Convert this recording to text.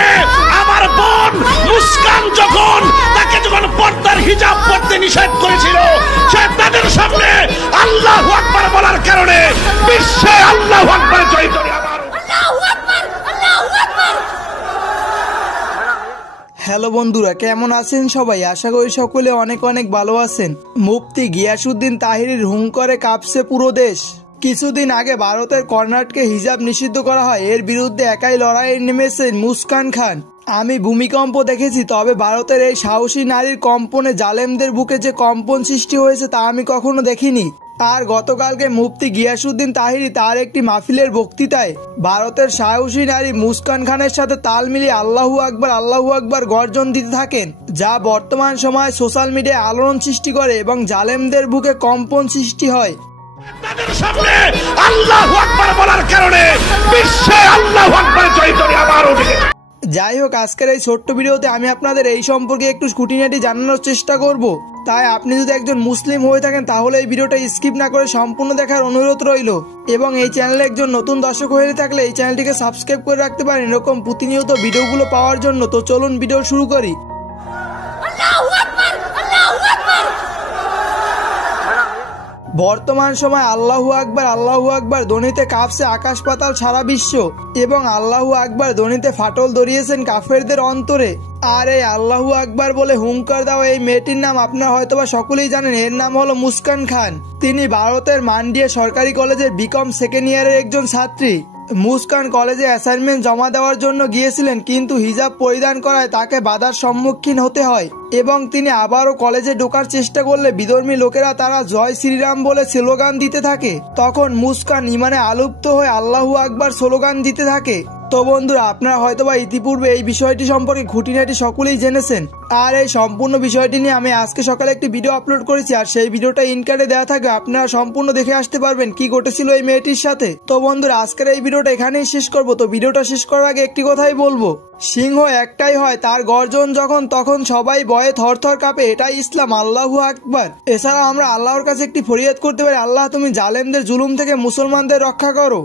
সামনে আমার বোন মুস্কান যখন পর্দার হিজাব পরতে নিষেধ করেছিল, সে তাদের সামনে আল্লাহু আকবার বলার কারণে বিশ্বে আল্লাহু আকবার জয়িত। হ্যালো বন্ধুরা, কেমন আছেন সবাই? আশা করি সকলে অনেক অনেক ভালো আছেন। মুফতি গিয়াসউদ্দিন তাহিরির হুঙ্কারে কাঁপছে পুরো দেশ। কিছুদিন আগে ভারতের কর্ণাটকে হিজাব নিষিদ্ধ করা হয়, এর বিরুদ্ধে একাই লড়াইয়ে নেমেছেন মুস্কান খান। আমি ভূমিকম্প দেখেছি, তবে ভারতের এই সাহসী নারীর কম্পনে জালেমদের বুকে যে কম্পন সৃষ্টি হয়েছে তা আমি কখনো দেখিনি। আর গতকালকে মুফতি গিয়াসউদ্দিন তাহিরি তার একটি মাহফিলের বক্তৃতায় ভারতের সাহসী নারী মুস্কান খানের সাথে তাল মিলিয়ে আল্লাহু আকবার গর্জন দিতে থাকেন, যা বর্তমান সময়ে সোশ্যাল মিডিয়ায় আলোড়ন সৃষ্টি করে এবং জালেমদের বুকে কম্পন সৃষ্টি হয়। তাদের সামনে আল্লাহু আকবার বলার কারণে বিশ্বে আল্লাহু আকবার জয়িত আবার উঠে। যাই হোক, আজকের এই ছোট্ট ভিডিওতে আমি আপনাদের এই সম্পর্কে একটু খুঁটিনাটি জানানোর চেষ্টা করব। তাই আপনি যদি একজন মুসলিম হয়ে থাকেন তাহলে এই ভিডিওটা স্কিপ না করে সম্পূর্ণ দেখার অনুরোধ রইল। এবং এই চ্যানেলে একজন নতুন দর্শক হয়ে থাকলে এই চ্যানেলটিকে সাবস্ক্রাইব করে রাখতে পারেন এরকম প্রতিনিয়ত ভিডিওগুলো পাওয়ার জন্য। তো চলুন ভিডিও শুরু করি। বর্তমান সময় আল্লাহু আকবার ধ্বনিতে কাঁপছে আকাশ পাতাল সারা বিশ্ব, এবং আল্লাহু আকবার ধ্বনিতে ফাটল ধরিয়েছেন কাফেরদের অন্তরে। আর এই আল্লাহু আকবার বলে হুঙ্কার দেওয়া এই মেয়েটির নাম আপনারা হয়তোবা সকলেই জানেন। এর নাম হলো মুস্কান খান। তিনি ভারতের মান্ডিয়া সরকারি কলেজের বিকম সেকেন্ড ইয়ারের একজন ছাত্রী। মুস্কান কলেজে অ্যাসাইনমেন্ট জমা দেওয়ার জন্য গিয়েছিলেন, কিন্তু হিজাব পরিধান করায় তাকে বাধার সম্মুখীন হতে হয় এবং তিনি আবারও কলেজে ঢোকার চেষ্টা করলে বিধর্মী লোকেরা তারা জয় শ্রীরাম বলে স্লোগান দিতে থাকে। তখন মুস্কান ইমানে আলুপ্ত হয়ে আল্লাহু আকবার স্লোগান দিতে থাকে। তো বন্ধুরা, আপনারা হয়তোবা ইতিপূর্বে এই বিষয়টি সম্পর্কে খুঁটিনাটি সকলেই জেনেছেন। আর এই সম্পূর্ণ বিষয়টি নিয়ে আমি আজকে সকালে একটি ভিডিও আপলোড করেছি, আর সেই ভিডিওটা ইনকার্ডে দেওয়া থাকবে, আপনারা সম্পূর্ণ দেখে আসতে পারবেন কি ঘটেছিল এই মেয়েটির সাথে। তো বন্ধুরা, আজকের এই ভিডিওটা এখানেই শেষ করব। তো ভিডিওটা শেষ করার আগে একটি কথাই বলবো, সিংহ একটাই হয়, তার গর্জন যখন তখন সবাই ভয়ে থরথর কাঁপে, এটাই ইসলাম। আল্লাহু আকবার। এছাড়াও আমরা আল্লাহর কাছে একটি ফরিয়াদ করতে পারি, আল্লাহ তুমি জালেমদের জুলুম থেকে মুসলমানদের রক্ষা করো।